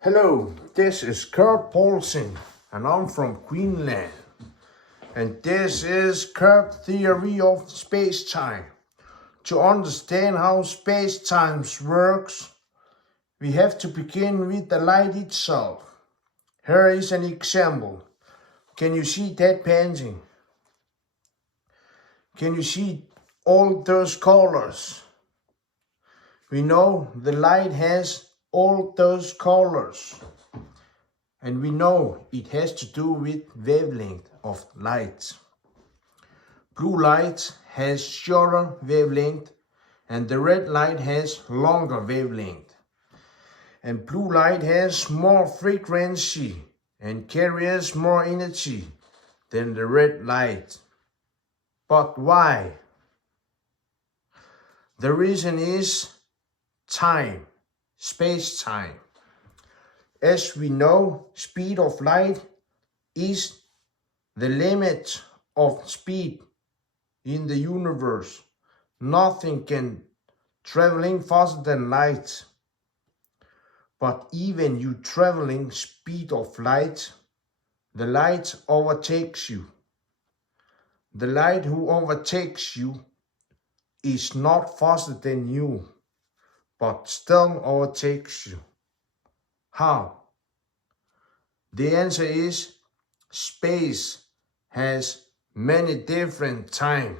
Hello, this is Kurt Paulsen and I'm from Queensland. And this is Kurt's theory of space-time. To understand how space-time works, we have to begin with the light itself. Here is an example. Can you see that painting? Can you see all those colors? We know the light has all those colors. And we know it has to do with wavelength of light. Blue light has shorter wavelength and the red light has longer wavelength. And blue light has more frequency and carries more energy than the red light. But why? The reason is time, space-time. As we know, speed of light is the limit of speed in the universe. Nothing can traveling faster than light. But even you traveling speed of light, the light overtakes you. The light who overtakes you is not faster than you, but still overtakes you. How? The answer is space has many different time,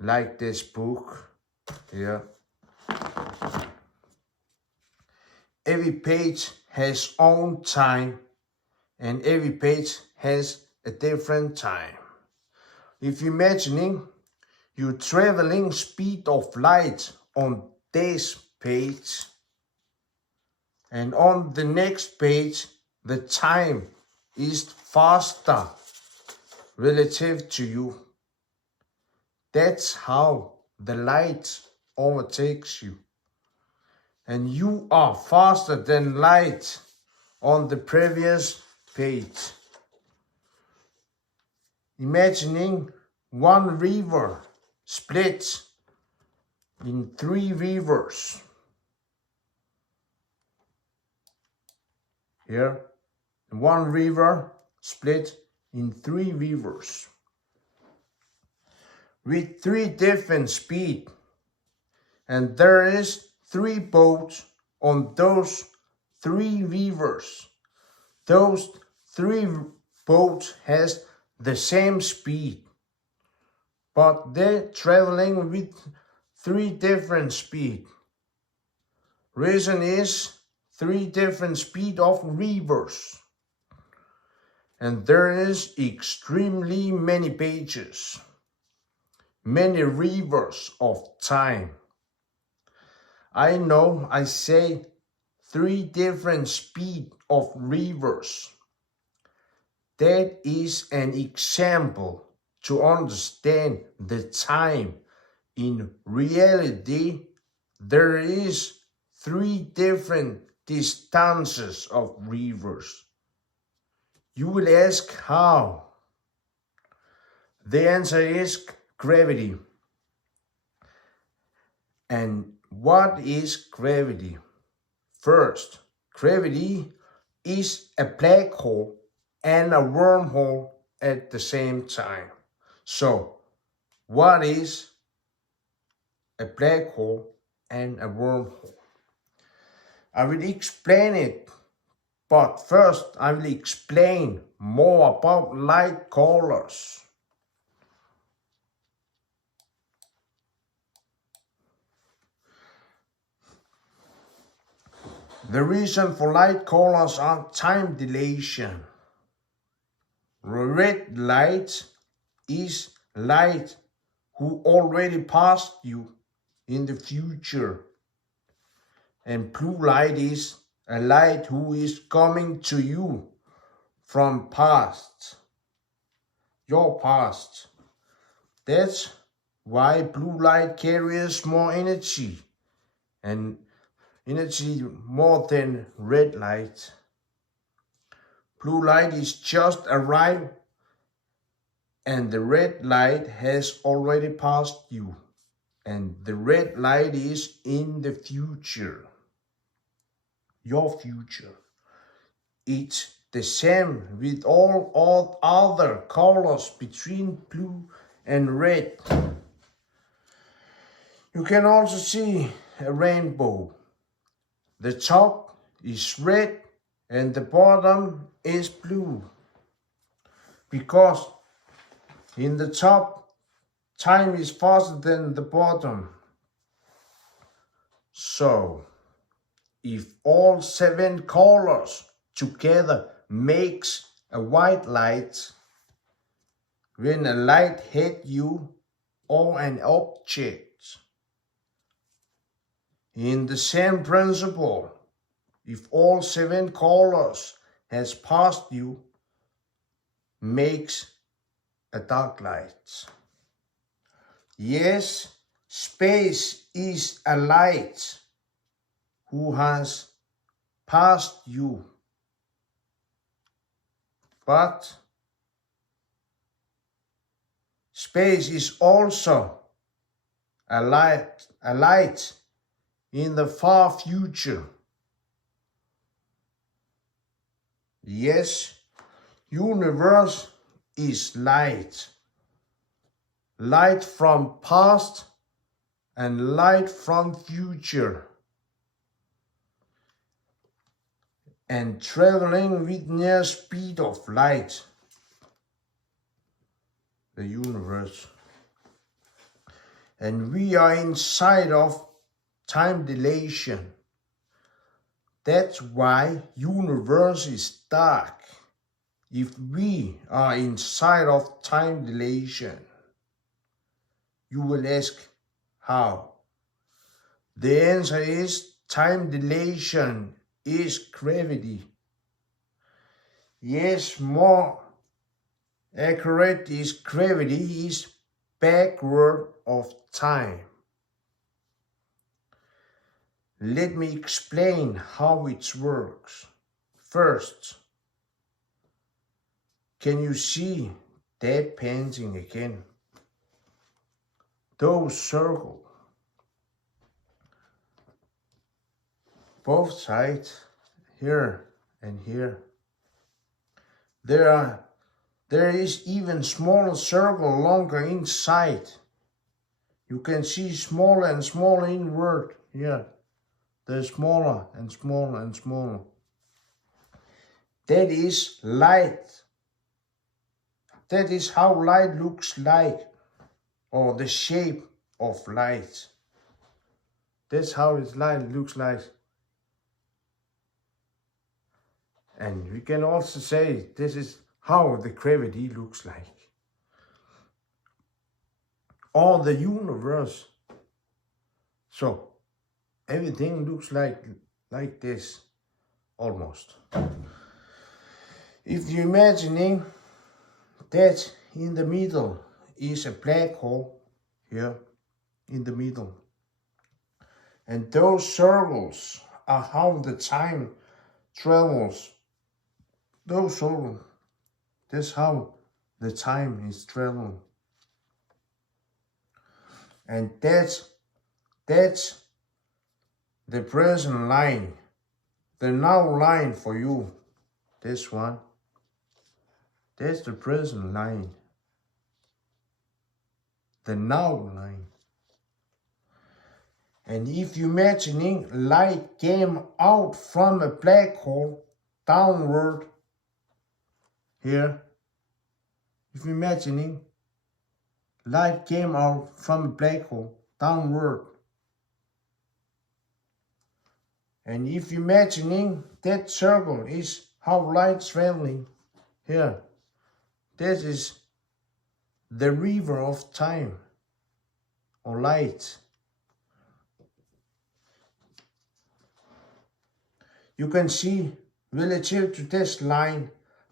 like this book here. Every page has own time and every page has a different time. If you're imagining you're traveling speed of light on this page, and on the next page, the time is faster relative to you. That's how the light overtakes you. And you are faster than light on the previous page. Imagining one river splits in 3 rivers. Here, one river split in 3 rivers with 3 different speed, and there is 3 boats on those 3 rivers. Those 3 boats has the same speed, but they're traveling with 3 different speed. Reason is 3 different speed of rivers. And there is extremely many pages, many rivers of time. I know I say 3 different speed of rivers. That is an example to understand the time. In reality, there is 3 different distances of rivers. You will ask how? The answer is gravity. And what is gravity? First, gravity is a black hole and a wormhole at the same time. So, what is a black hole and a wormhole? I will explain it, but first I will explain more about light colors. The reason for light colors are time dilation. Red light is light who already passed you in the future. And blue light is a light who is coming to you from past, your past. That's why blue light carries more energy and energy more than red light. Blue light is just arrived and the red light has already passed you. And the red light is in the future. your future. It's the same with all other colors between blue and red. You can also see a rainbow. The top is red and the bottom is blue. Because in the top, time is faster than the bottom. So, if all 7 colors together makes a white light, when a light hits you or an object, in the same principle, if all 7 colors has passed you, makes a dark light. Yes, space is a light who has passed you, but space is also a light in the far future. Yes, universe is light. Light from past and light from future. And traveling with near speed of light. The universe. And we are inside of time dilation. That's why universe is dark. If we are inside of time dilation, you will ask how? The answer is time dilation is gravity. Yes, more accurate is gravity is backward of time. Let me explain how it works. First, can you see that painting again? Those circles, both sides, here and here. There is even smaller circle longer inside. You can see smaller and smaller inward here. They're smaller and smaller and smaller. That is light. That is how light looks like, or the shape of light. That's how light looks like. And we can also say this is how the gravity looks like. Or the universe. So everything looks like this, almost. If you're imagining that in the middle is a black hole, here in the middle. And those circles are how the time travels. Those circles, that's how the time is traveling. And that's the present line, the now line for you. This one, that's the present line, the now line. And if you're imagining light came out from a black hole downward, here, if you're imagining light came out from a black hole downward, and if you're imagining that circle is how light's traveling, here, this is the river of time, or light. You can see, relative to this line,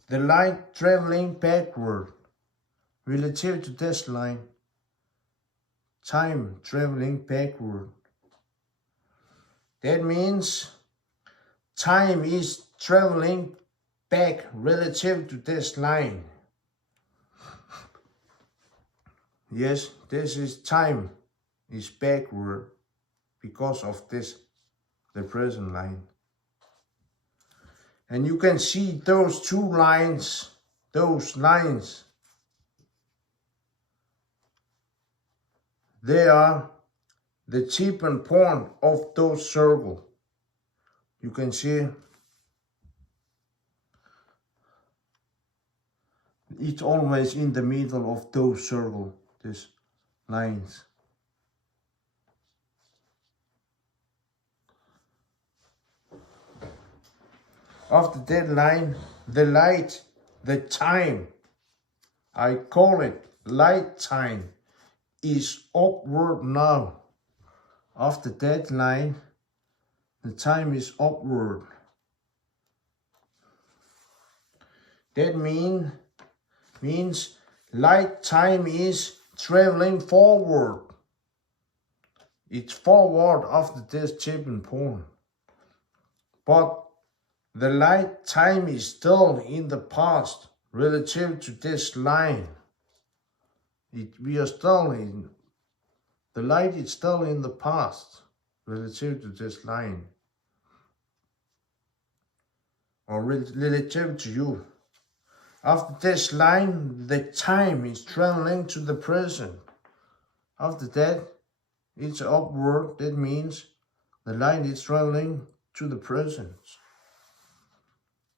the light traveling backward. Relative to this line, time traveling backward. That means time is traveling back relative to this line. Yes, this is time is backward because of this, the present line. And you can see those two lines, those lines. They are the tip and point of those circles. You can see it's always in the middle of those circles, these lines. After that line, the light, the time, I call it light time, is upward now. After that line, the time is upward. That means light time is traveling forward. It's forward after this tipping point. But the light time is still in the past relative to this line. We are still in, the light is still in the past relative to this line. Or relative to you. After this line, the time is traveling to the present. After that, it's upward. That means the line is traveling to the present.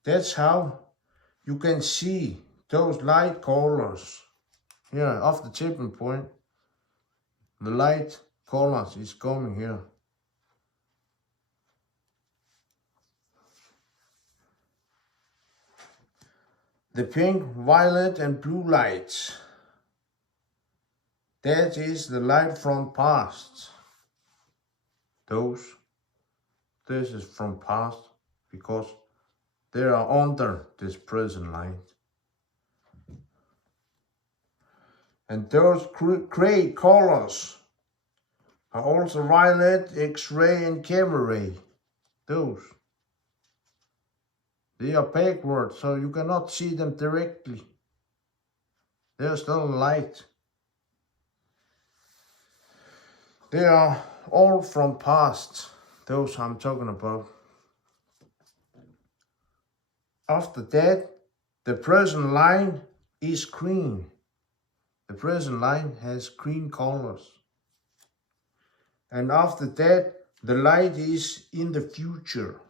That's how you can see those light colors. Here, off the tipping point, the light colors is coming here. The pink, violet and blue lights. That is the light from past. This is from past because they are under this present light. And those gray colors are also violet, X-ray and gamma ray. Those. They are backward, so you cannot see them directly. They are still light. They are all from past, those I'm talking about. After that, the present line is green. The present line has green colors. And after that, the light is in the future.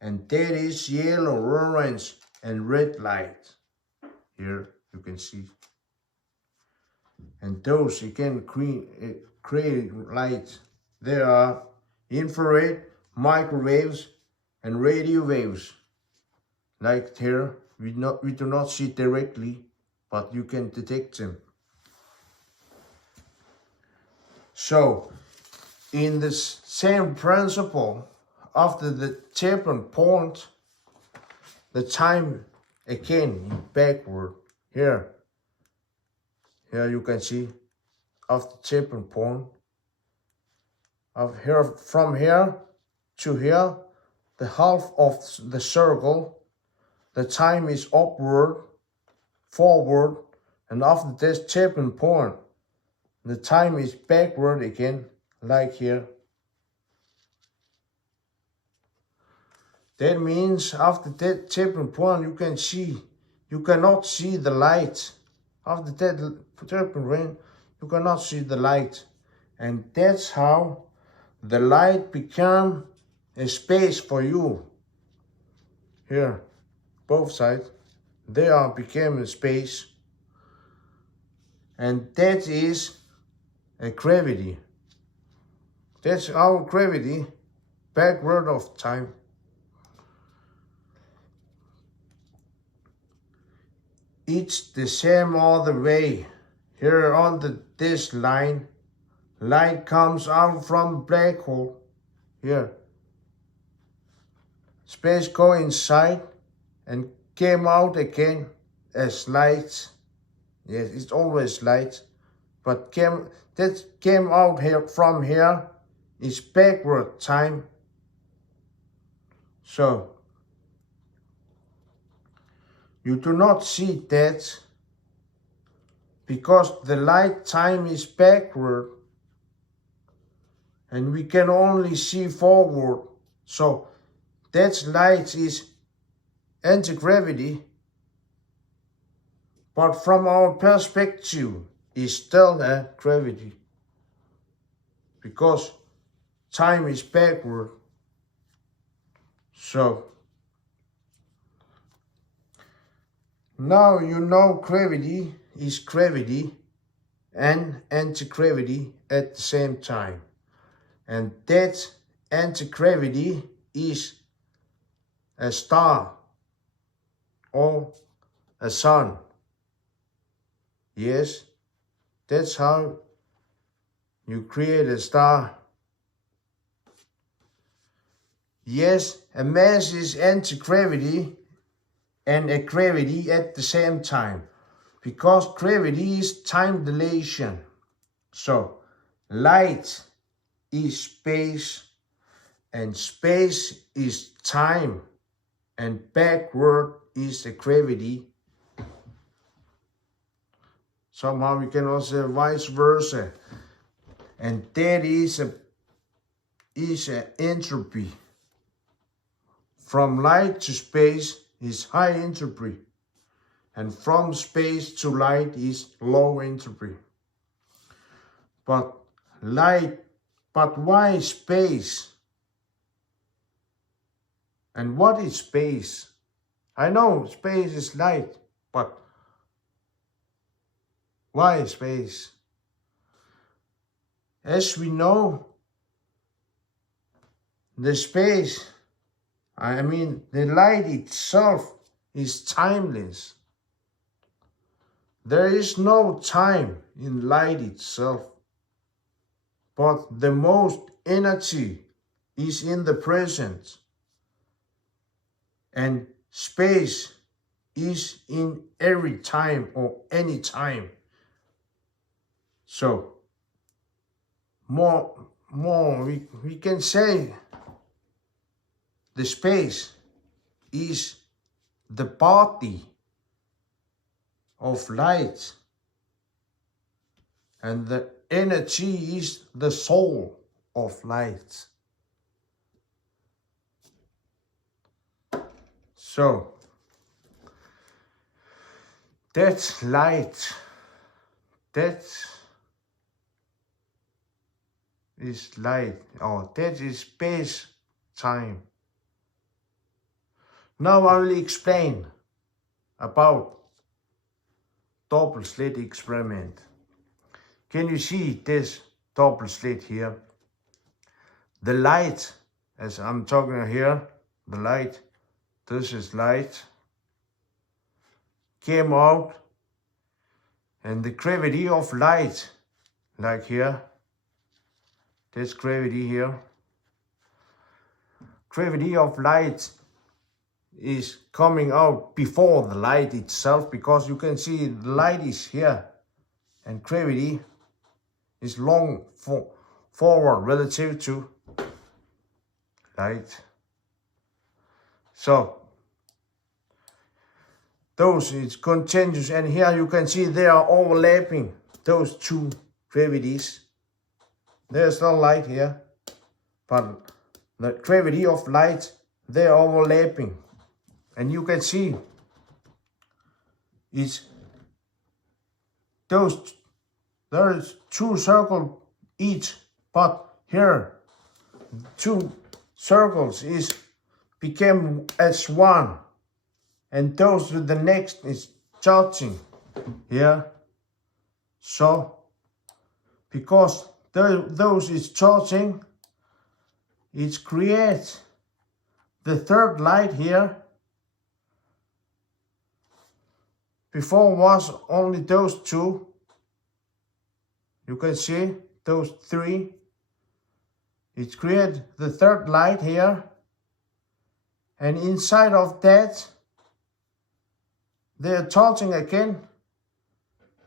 And that is yellow, orange and red light. Here you can see. And those again create light. There are infrared, microwaves and radio waves. Like here, we do not see directly, but you can detect them. So, in the same principle, after the tipping point, the time again backward. Here you can see after tipping point. From here to here, the half of the circle, the time is upward, forward, and after this tipping point, the time is backward again, like here. That means after that tipping point, you cannot see the light. After that tipping point, you cannot see the light. And that's how the light become a space for you. Here, both sides, they became a space. And that is a gravity. That's our gravity, backward of time. It's the same all the way. Here on this line, light comes out from black hole. Here. Space go inside and came out again as light. Yes, it's always light. But that came out here from here is backward time. So you do not see that because the light time is backward and we can only see forward. So that light is anti-gravity, but from our perspective is still a gravity, because time is backward. So now you know gravity is gravity and anti-gravity at the same time. And that anti-gravity is a star or a sun. Yes, that's how you create a star. Yes, a mass is anti-gravity and a gravity at the same time, because gravity is time dilation. So light is space, and space is time, and backward is a gravity. Somehow we can also vice versa, and that is a entropy. From light to space is high entropy, and from space to light is low entropy. But why space? And what is space? I know space is light, but why space? As we know, the space, the light itself is timeless. There is no time in light itself, but the most energy is in the present, and space is in every time or any time. So we can say the space is the body of light, and the energy is the soul of light. So that's light. That is light, or that is space time. Now I will explain about double slit experiment. Can you see this double slit here? The light, as I'm talking here, the light, this is light, came out, and the gravity of light, like here, this gravity here, gravity of light is coming out before the light itself, because you can see the light is here and gravity is long forward relative to light. So those is continuous, and here you can see they are overlapping, those two gravities. There's no light here, but the gravity of light, they are overlapping. And you can see it's those, there is two circles each, but here two circles became as one, and those with the next is touching here. So because those is touching, it creates the third light here. Before was only those two. You can see those three. It creates the third light here. And inside of that, they are touching again.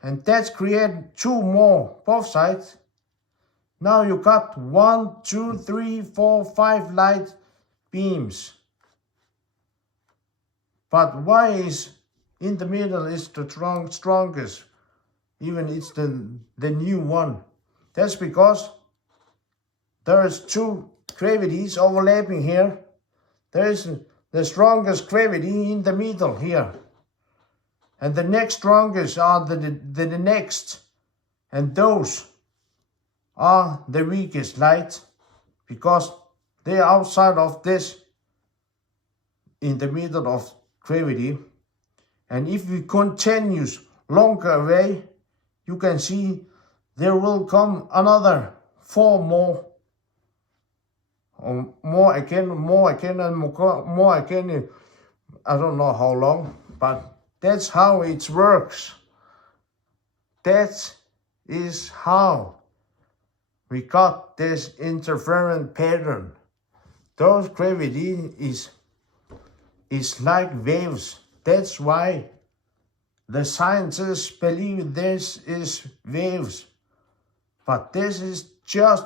And that's create two more, both sides. Now you got 1, 2, 3, 4, 5 light beams. But why is in the middle is the strongest? Even it's the new one. That's because there is two gravities overlapping here. There is the strongest gravity in the middle here. And the next strongest are the next. And those are the weakest light, because they are outside of this, in the middle of gravity. And if we continue longer away, you can see there will come another 4 more. Or more again, and more again. I don't know how long, but that's how it works. That is how we got this interference pattern. Those gravity is like waves. That's why the scientists believe this is waves. But this is just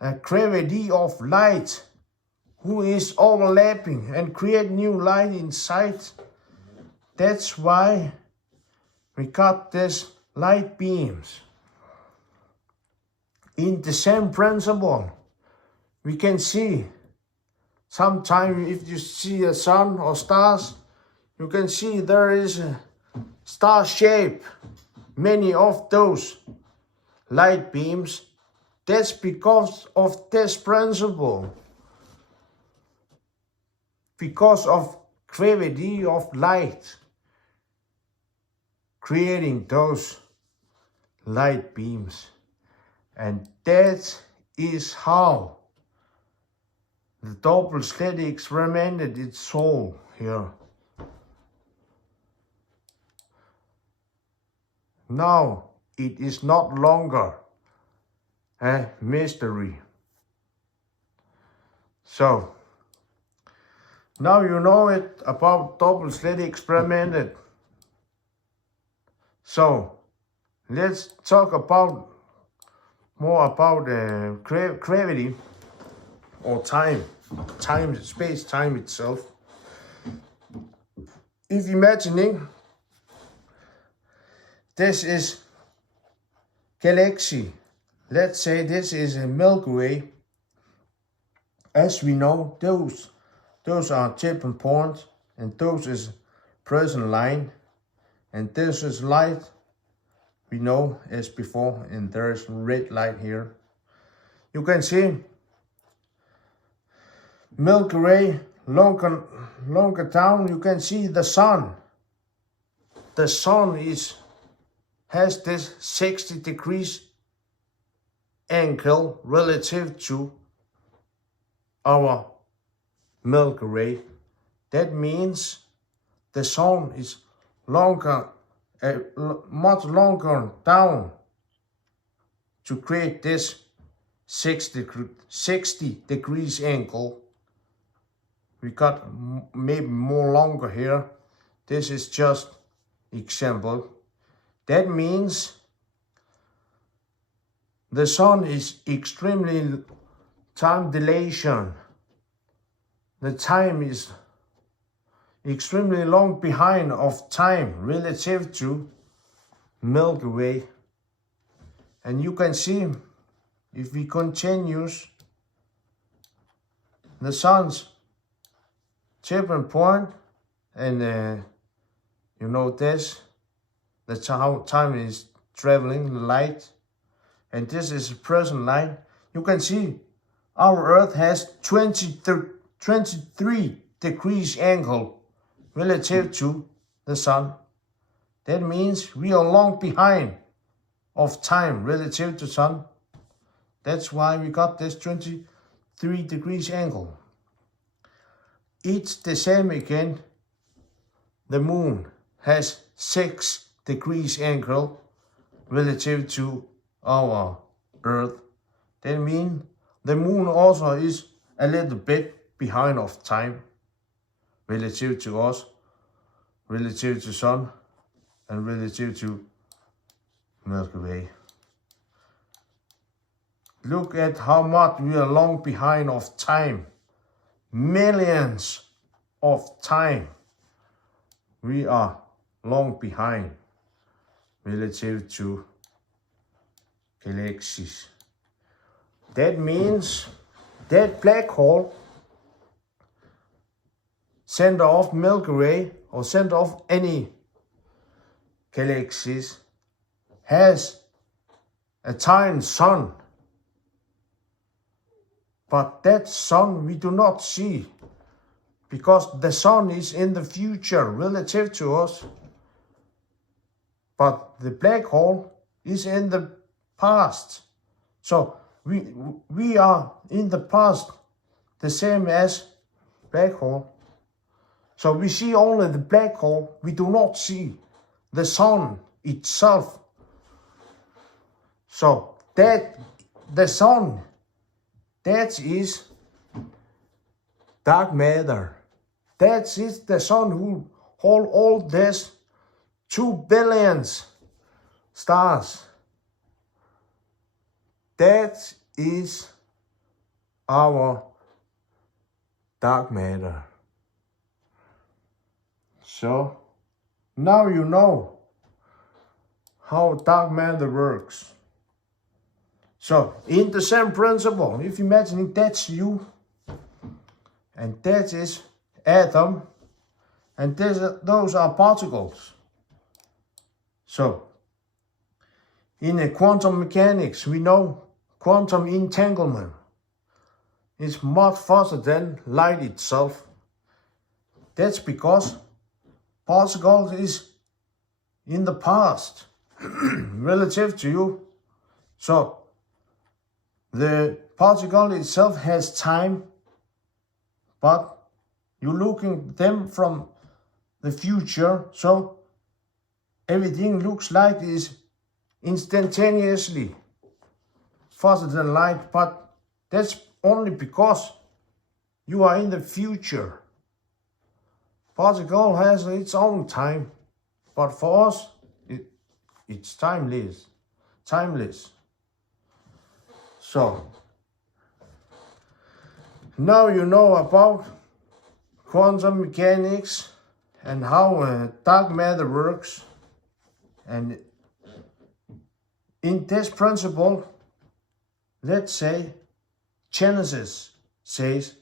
a gravity of light who is overlapping and create new light inside. That's why we got this light beams. In the same principle, we can see sometimes if you see a sun or stars, you can see there is a star shape, many of those light beams. That's because of this principle. Because of gravity of light, creating those light beams. And that is how the double slit experimented its soul here. Now it is not longer a mystery. So now you know it about double slit experimented. So let's talk about more about gravity or time, space, time itself. If imagining this is galaxy, let's say this is a Milky Way. As we know, those are tipping points, and those is present line, and this is light. We know as before, and there is red light here. You can see Milky Way longer down. You can see the sun. The sun has this 60 degrees angle relative to our Milky Way. That means the sun is longer, much longer down to create this 60 degrees angle. We got maybe more longer here. This is just example. That means the sun is extremely time dilation. The time is extremely long behind of time relative to Milky Way. And you can see, if we continue, the sun's tipping point, and you know this, that's how time is traveling, light, and this is present light. You can see our Earth has 23 degrees angle relative to the sun. That means we are long behind of time relative to sun. That's why we got this 23 degrees angle. It's the same again. The moon has 6 degrees angle relative to our Earth. That means the moon also is a little bit behind of time relative to us, relative to sun, and relative to Milky Way. Look at how much we are long behind of time. Millions of time we are long behind relative to galaxies. That means that black hole center of Milky Way or center of any galaxies has a tiny sun. But that sun we do not see, because the sun is in the future relative to us. But the black hole is in the past. So we are in the past, the same as black hole. So we see only the black hole, we do not see the sun itself. So that the sun, that is dark matter. That is the sun who hold all this 2 billion stars. That is our dark matter. So now you know how dark matter works. So in the same principle, if you imagine that's you, and that is atom, and those are particles. So in a quantum mechanics, we know quantum entanglement is much faster than light itself. That's because particles is in the past relative to you. So the particle itself has time, but you're looking at them from the future, so everything looks like it is instantaneously faster than light, but that's only because you are in the future. Particle has its own time, but for us, it's timeless. So, now you know about quantum mechanics and how dark matter works. And in this principle, let's say Genesis says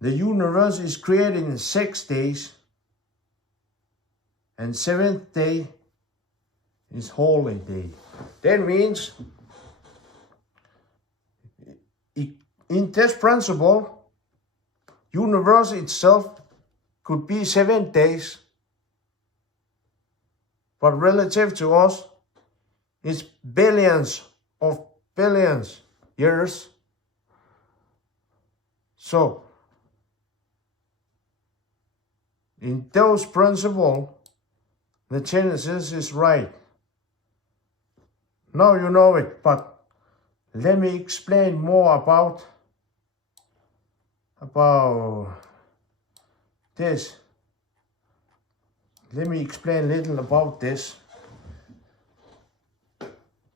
the universe is created in 6 days, and 7th day is holy day. That means in this principle, universe itself could be 7 days, but relative to us, it's billions of billions years. So in those principles, the Genesis is right. Now you know it, but let me explain more about this. Let me explain a little about this.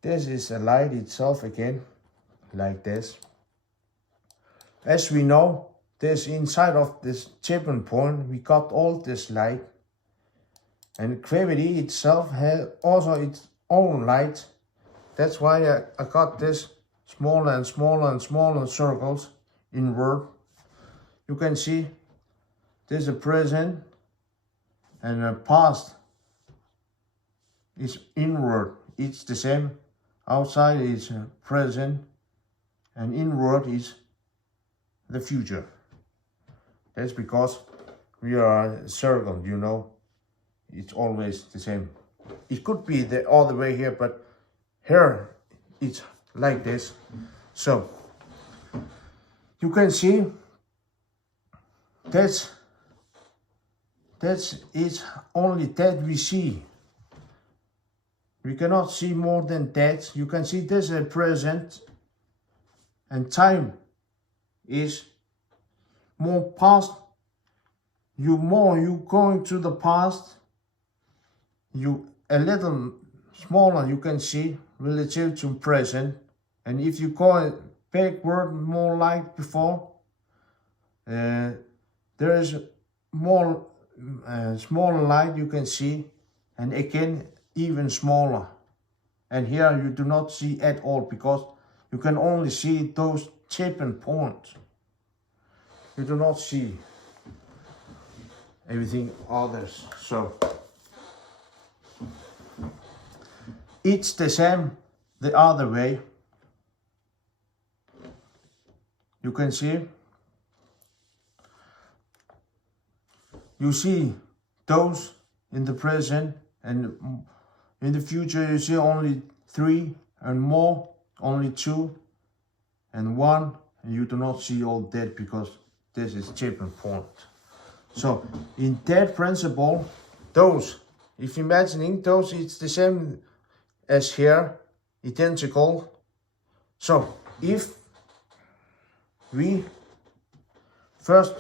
This is the light itself again, like this. As we know, this inside of this tipping point, we got all this light. And gravity itself has also its own light. That's why I got this smaller and smaller and smaller circles inward. You can see there's a present and a past is inward. It's the same. Outside is present and inward is the future. That's because we are a circle, you know. It's always the same. It could be the other way here, but here it's like this. So you can see that's is only that we see. We cannot see more than that. You can see this is present, and time is more past. You going to the past, you a little smaller you can see relative to present. And if you go backward more like before, there is more smaller light you can see, and again even smaller. And here you do not see at all, because you can only see those tipping points. You do not see. everything others. So it's the same the other way. You can see. You see those in the present, and in the future you see only 3 and more, only 2 and 1, and you do not see all that because this is tipping point. So in that principle, those, if imagining those, it's the same as here, identical. So if we first,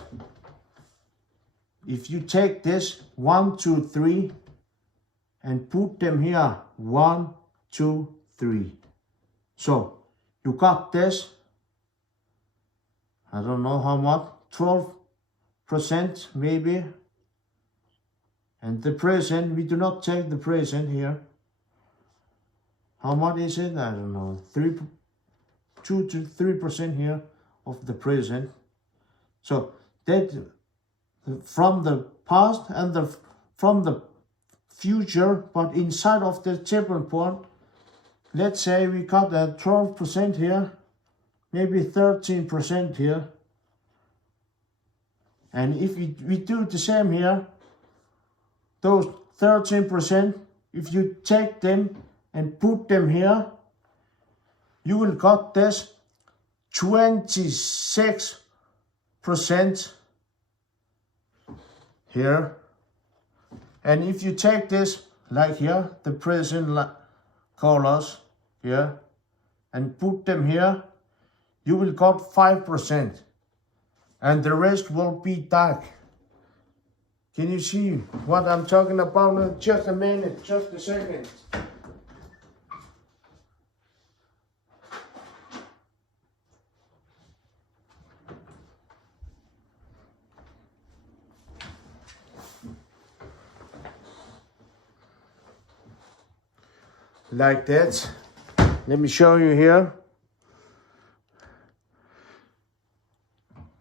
if you take this 1, 2, 3 and put them here, 1, 2, 3. So you got this, I don't know how much, 12% maybe. And the present, we do not take the present here. How much is it? I don't know, 2 to 3% here of the present. So that from the past and from the future, but inside of the tipping point, let's say we got a 12% here, maybe 13% here. And if we do the same here, those 13%, if you take them and put them here, you will got this 26% here. And if you take this, like here, the present colors here, and put them here, you will got 5%. And the rest will be dark. Can you see what I'm talking about? Just a minute, just a second. Like that. Let me show you here.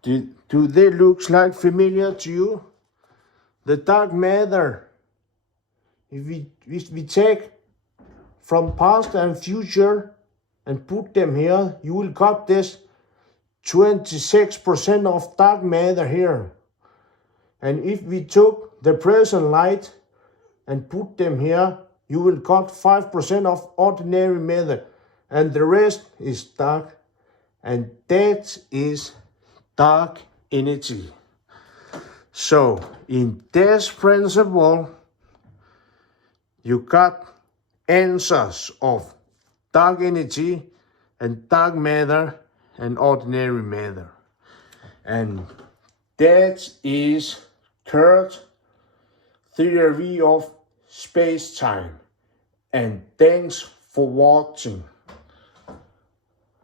Do they look like familiar to you? The dark matter. If we take from past and future and put them here, you will got this 26% of dark matter here. And if we took the present light and put them here, you will got 5% of ordinary matter, and the rest is dark, and that is dark energy. So in this principle, you got answers of dark energy and dark matter and ordinary matter. And that is third theory of space-time. And thanks for watching.